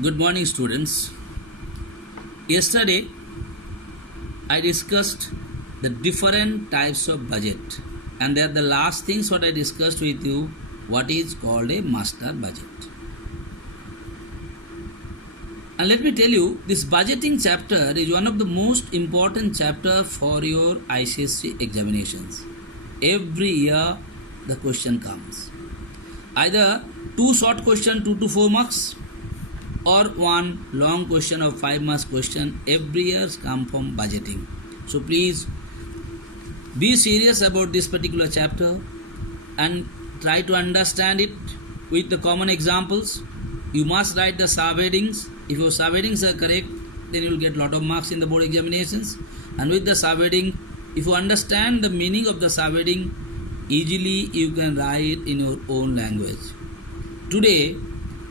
Good morning, students. Yesterday, I discussed the different types of budget, and they are the last things what I discussed with you. What is called a master budget? And let me tell you, this budgeting chapter is one of the most important chapter for your ICSE examinations. Every year, the question comes. Either two short question, 2 to 4 marks, or one long question of 5 marks question. Every year come from budgeting. So please be serious about this particular chapter and try to understand it with the common examples. You must write the subheadings. If your subheadings are correct, then you will get lot of marks in the board examinations. And with the subheading, if you understand the meaning of the subheading, easily you can write in your own language. Today,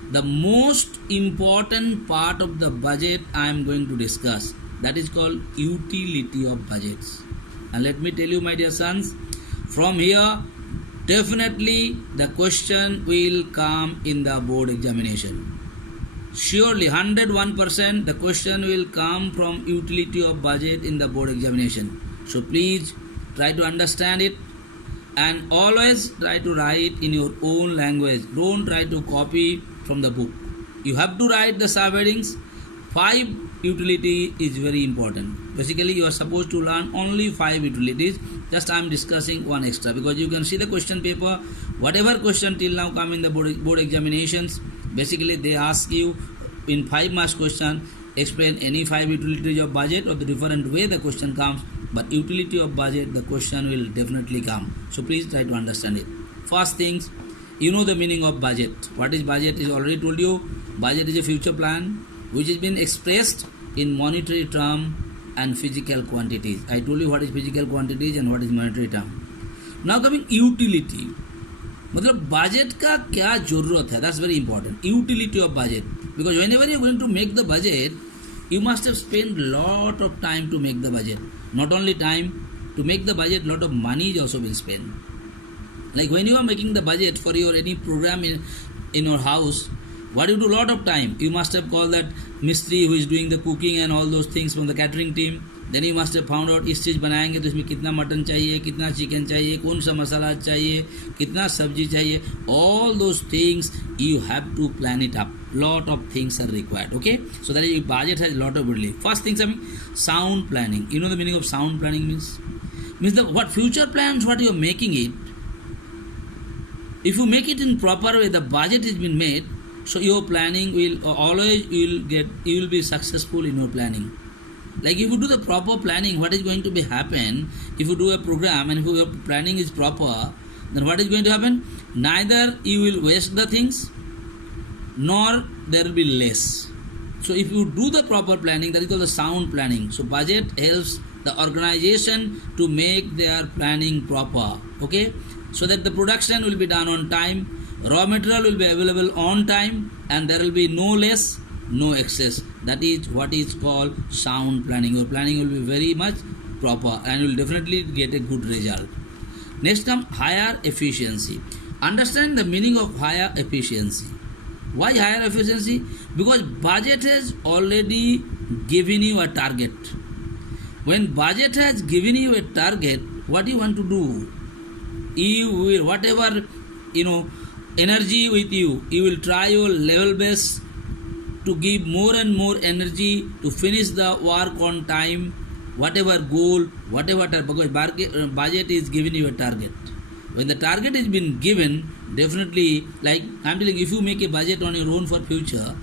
the most important part of the budget I am going to discuss, that is called utility of budgets. And let me tell you, my dear sons, from here definitely the question will come in the board examination. Surely 101% the question will come from utility of budget in the board examination. So please try to understand it and always try to write in your own language. Don't try to copy from the book. You have to write the subheadings. 5 utility is very important. Basically, you are supposed to learn only 5 utilities. Just I am discussing one extra because you can see the question paper. Whatever question till now come in the board examinations, basically they ask you in 5 marks question, explain any 5 utilities of budget or the different way the question comes. But utility of budget, the question will definitely come. So please try to understand it. First things, you know the meaning of budget. What is budget is already told you. Budget is a future plan which has been expressed in monetary term and physical quantities. I told you what is physical quantities and what is monetary term. Now coming utility. मतलब budget का क्या जरूरत है? That's very important. Utility of budget. Because whenever you are going to make the budget, you must have spent lot of time to make the budget. Not only time, to make the budget, lot of money is also been spent. Like when you are making the budget for your any program in your house, what you do lot of time? You must have called that mistri who is doing the cooking and all those things from the catering team. Then you must have found out इस चीज़ बनाएंगे तो इसमें कितना mutton चाहिए, कितना chicken चाहिए, कौन सा मसाला चाहिए, कितना सब्जी चाहिए. All those things you have to plan it up. Lot of things are required. Okay, so that is budget has lot of utility. First things, I mean sound planning. You know the meaning of sound planning means the what future plans what you are making it. If you make it in proper way, the budget has been made. So your planning will always you will be successful in your planning. Like if you do the proper planning, what is going to be happen? If you do a program and if your planning is proper, then what is going to happen? Neither you will waste the things, nor there will be less. So if you do the proper planning, that is called the sound planning. So budget helps the organization to make their planning proper. Okay, so that the production will be done on time. Raw material will be available on time and there will be no less, no excess. That is what is called sound planning. Your planning will be very much proper and you will definitely get a good result. Next come higher efficiency. Understand the meaning of higher efficiency. Why higher efficiency? Because budget has already given you a target. When budget has given you a target, what do you want to do? You will, whatever energy with you will try your level best to give more and more energy to finish the work on time, whatever goal, whatever because budget is giving you a target. When the target has been given, definitely, like I'm telling you, if you make a budget on your own for future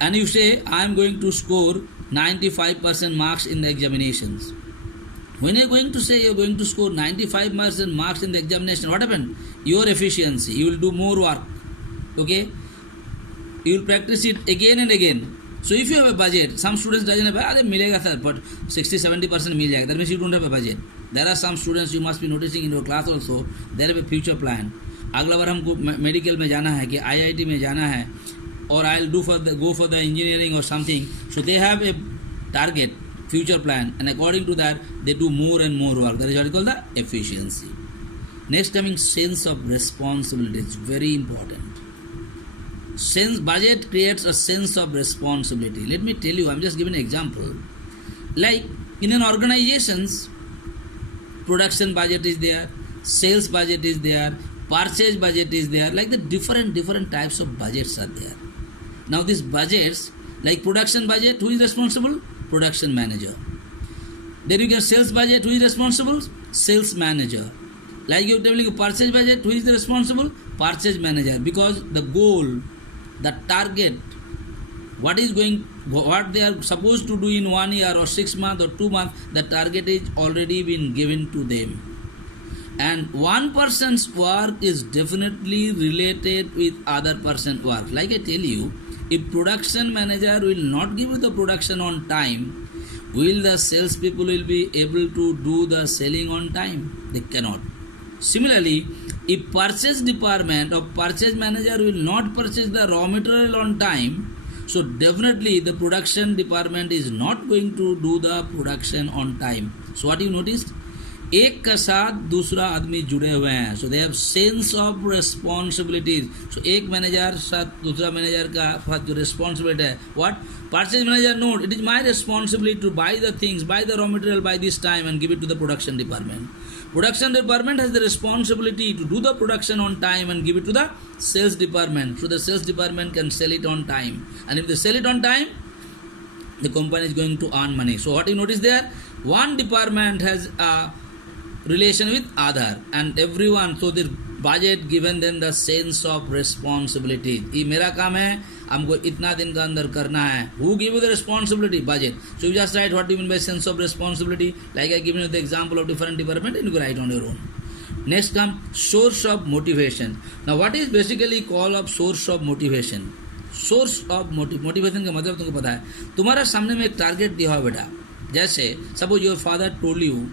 and you say I am going to score 95% marks in the examinations. When you are going to say you are going to score 95% marks in the examination, what happened? Your efficiency, you will do more work. Okay? You will practice it again and again. So if you have a budget, some students doesn't have, milega sir, but 60-70% mil jayega. That means you don't have a budget. There are some students you must be noticing in your class also, they have a future plan. अगला बार हमको medical में जाना है कि IIT में जाना है और I'll go for the engineering or something. So they have a target, future plan, and according to that they do more and more work. That is what is called the efficiency. Next coming sense of responsibility is very important. Sense budget creates a sense of responsibility. Let me tell you, I'm just giving an example. Like in an organizations, production budget is there, sales budget is there, purchase budget is there, like the different types of budgets are there. Now these budgets, like production budget, who is responsible? Production manager. Then you get sales budget, who is responsible? Sales manager. Like you're telling a purchase budget, who is the responsible? Purchase manager. Because the goal, the target, what they are supposed to do in 1 year or 6 months or 2 months, the target is already been given to them. And one person's work is definitely related with other person's work. Like I tell you, if production manager will not give you the production on time, will the salespeople will be able to do the selling on time? They cannot. Similarly, if purchase department or purchase manager will not purchase the raw material on time, so definitely the production department is not going to do the production on time. So what you noticed? एक का साथ दूसरा आदमी जुड़े हुए हैं. So they have sense of responsibilities. So एक manager साथ दूसरा मैनेजर का साथ जो रिस्पॉन्सिबिलिटी है, what purchase manager note it is my responsibility to buy the things, buy the raw material by this time and give it to the production department. Production department has the responsibility to do the production on time and give it to the sales department. So the sales department can sell it on time. And if they sell it on time, the company is going to earn money. So what you notice there? One department has a relation with other and everyone. So the budget given them the sense of responsibility. ये मेरा काम है, हमको इतना दिन का अंदर करना है. Who give you the responsibility? Budget. So you just write what you mean by sense of responsibility. Like I given you the example of different department and you can write on your own. Next come source of motivation. Now what is basically call of source of motivation? Source of motivation का मतलब तुमको पता है. तुम्हारा सामने में एक target दिया हो बेटा. जैसे suppose your father told you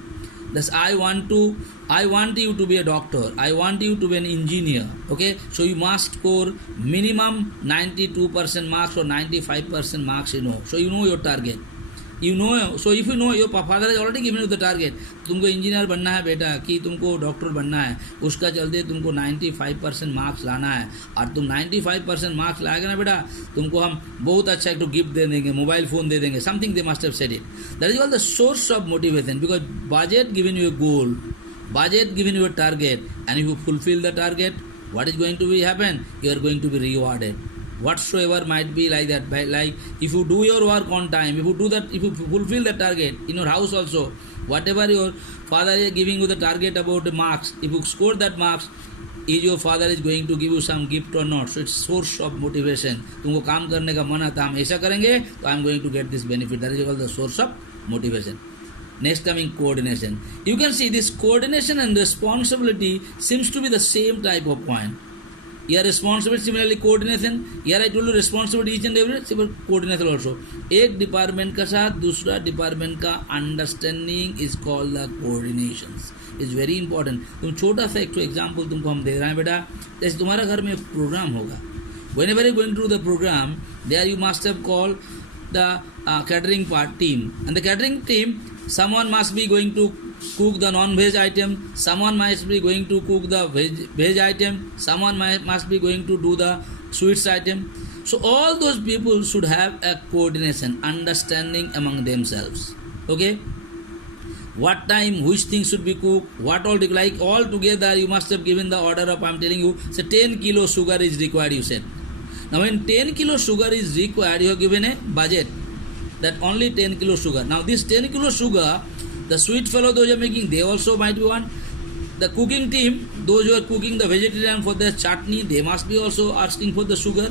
that I want you to be a doctor, I want you to be an engineer, okay? So you must score minimum 92% marks or 95% marks, you know. So you know your target. You know, so if you know your father has already given you the target, तुमको engineer बनना है बेटा कि तुमको doctor बनना है, उसका चलते तुमको 95% मार्क्स लाना है और तुम 95% मार्क्स लाएगा ना बेटा, तुमको हम बहुत अच्छा एक तो गिफ्ट दे देंगे, मोबाइल फ़ोन दे देंगे. Something they must have said it. That is called the source of motivation. Because budget given you a goal, budget given you a target, and if you fulfill the target, what is going to be happen? You are going to be rewarded. Whatsoever might be like that. Like if you do your work on time, if you do that, if you fulfill the target in your house also, whatever your father is giving you the target about the marks, if you score that marks, is your father is going to give you some gift or not? So it's source of motivation. तुमको काम करने का मन आता, हम ऐसा करेंगे तो I am going to get this benefit. That is called the source of motivation. Next coming coordination. You can see this coordination and responsibility seems to be the same type of point. Here responsibility, similarly coordination. Here I told you responsibility each and every, similar coordination also. एक department का साथ दूसरा department का understanding is called the coordinations. Is very important. तुम छोटा सा एक example तुमको हम दे रहे हैं बेटा. जैसे तुम्हारा घर में एक प्रोग्राम होगा. Whenever you going to the program, there you must have called the catering part team. And the catering team, someone must be going to cook the non-veg item, someone must be going to cook the veg item, someone must be going to do the sweets item. So all those people should have a coordination, understanding among themselves. Okay? What time, which things should be cooked, what all, like all together you must have given the order of, I'm telling you, say 10 kilo sugar is required, you said. Now when 10 kilo sugar is required, you have given a budget. That only 10 kilo sugar. Now this 10 kilo sugar, the sweet fellow those are making, they also might be one. The cooking team, those who are cooking the vegetarian for the chutney, they must be also asking for the sugar.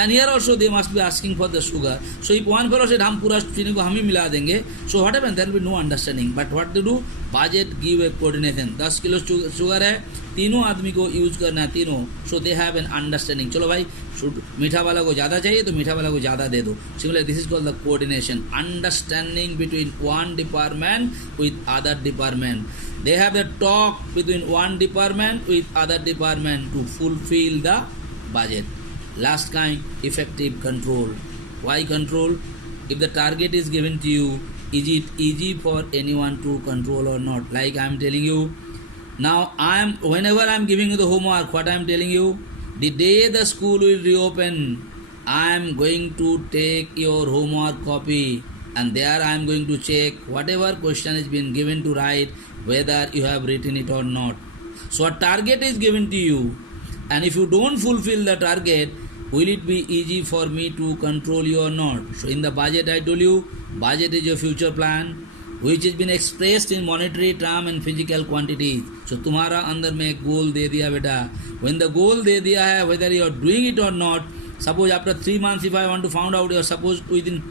And here also they must be asking for the sugar. So if one fellow said, हम पूरा चीनी को हम ही मिला देंगे, so what happens? There will be no understanding. But what to do? Budget give a coordination. 10 kilo sugar है, तीनों आदमी को यूज करना है, तीनों. So they have an understanding. चलो भाई, मीठा वाला को ज़्यादा चाहिए तो मीठा वाला को ज़्यादा दे दो. Similarly, this is called the coordination. Understanding between one department with other department. They have the talk between one department with other department to fulfill the budget. Last kind, effective control. Why control? If the target is given to you, is it easy for anyone to control or not? Like I am telling you, now whenever I am giving you the homework, what I am telling you, The day the school will reopen, I am going to take your homework copy and there I am going to check whatever question has been given to write, whether you have written it or not. So a target is given to you, and if you don't fulfill the target, will it be easy for me to control you or not? So in the budget I told you, budget is your future plan which has been expressed in monetary term and physical quantities. So तुम्हारा अंदर में एक goal दे दिया बेटा. When the goal दे दिया है, whether you are doing it or not, suppose after 3 months if I want to find out, you are supposed within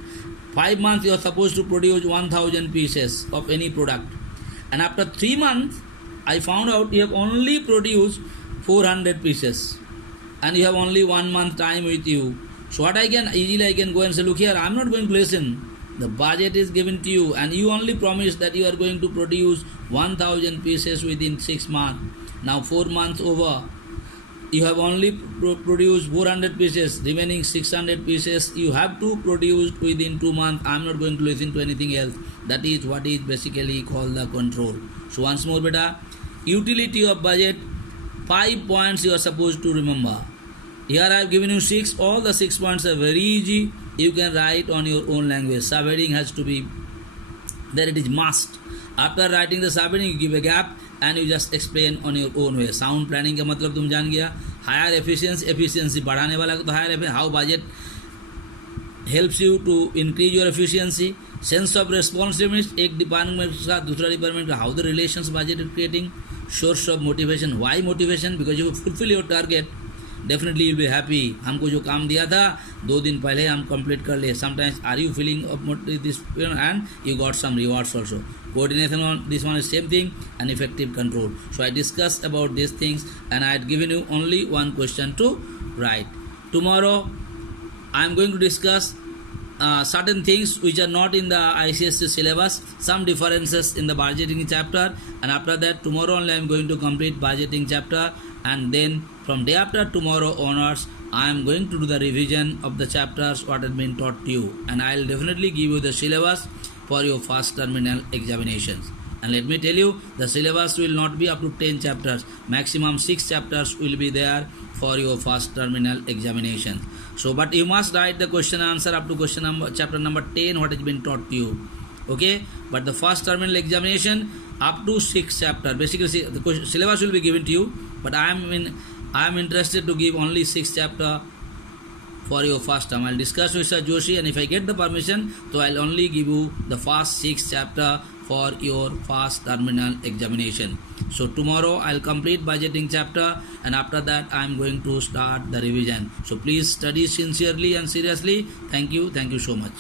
5 months you are supposed to produce 1000 pieces of any product, and after 3 months I found out you have only produced 400 pieces and you have only 1 month time with you. So what I can easily go and say, look here, I am not going to listen. The budget is given to you and you only promised that you are going to produce 1000 pieces within 6 months. Now 4 months over, you have only produced 400 pieces, remaining 600 pieces you have to produce within 2 months. I am not going to listen to anything else. That is what is basically called the control. So once more beta, utility of budget, 5 points you are supposed to remember. Here I have given you 6, all the 6 points are very easy. You can write on your own language. Subheading has to be there, it is must. After writing the subheading, you give a gap and you just explain on your own way. Sound planning का मतलब तुम जान गया. Higher efficiency बढ़ाने वाला तो higher how budget helps you to increase your efficiency. Sense of responsiveness, एक department के साथ दूसरा डिपार्टमेंट का how the relations budget is creating. Source of motivation, why motivation? Because you fulfill your target, definitely you'll be happy. हमको जो काम दिया था 2 दिन पहले हम complete कर लिए. Sometimes are you feeling of this, and you got some rewards also. Coordination on this one is same thing, and effective control. So I discussed about these things and I had given you only one question to write. Tomorrow I am going to discuss certain things which are not in the ICSE syllabus, some differences in the budgeting chapter, and after that tomorrow only I am going to complete budgeting chapter, and then from day after tomorrow onwards I am going to do the revision of the chapters what has been taught to you, and I will definitely give you the syllabus for your first terminal examinations. And let me tell you, the syllabus will not be up to 10 chapters, maximum 6 chapters will be there for your first terminal examination. So but you must write the question answer up to question number chapter number 10 what has been taught to you. Okay, but the first terminal examination up to 6 chapters. Basically the syllabus will be given to you, but I am interested to give only 6 chapter for your first term. I'll discuss with Sir Joshi, and if I get the permission, so I'll only give you the first 6 chapter for your first terminal examination. So tomorrow I'll complete budgeting chapter, and after that I'm going to start the revision. So please study sincerely and seriously. Thank you so much.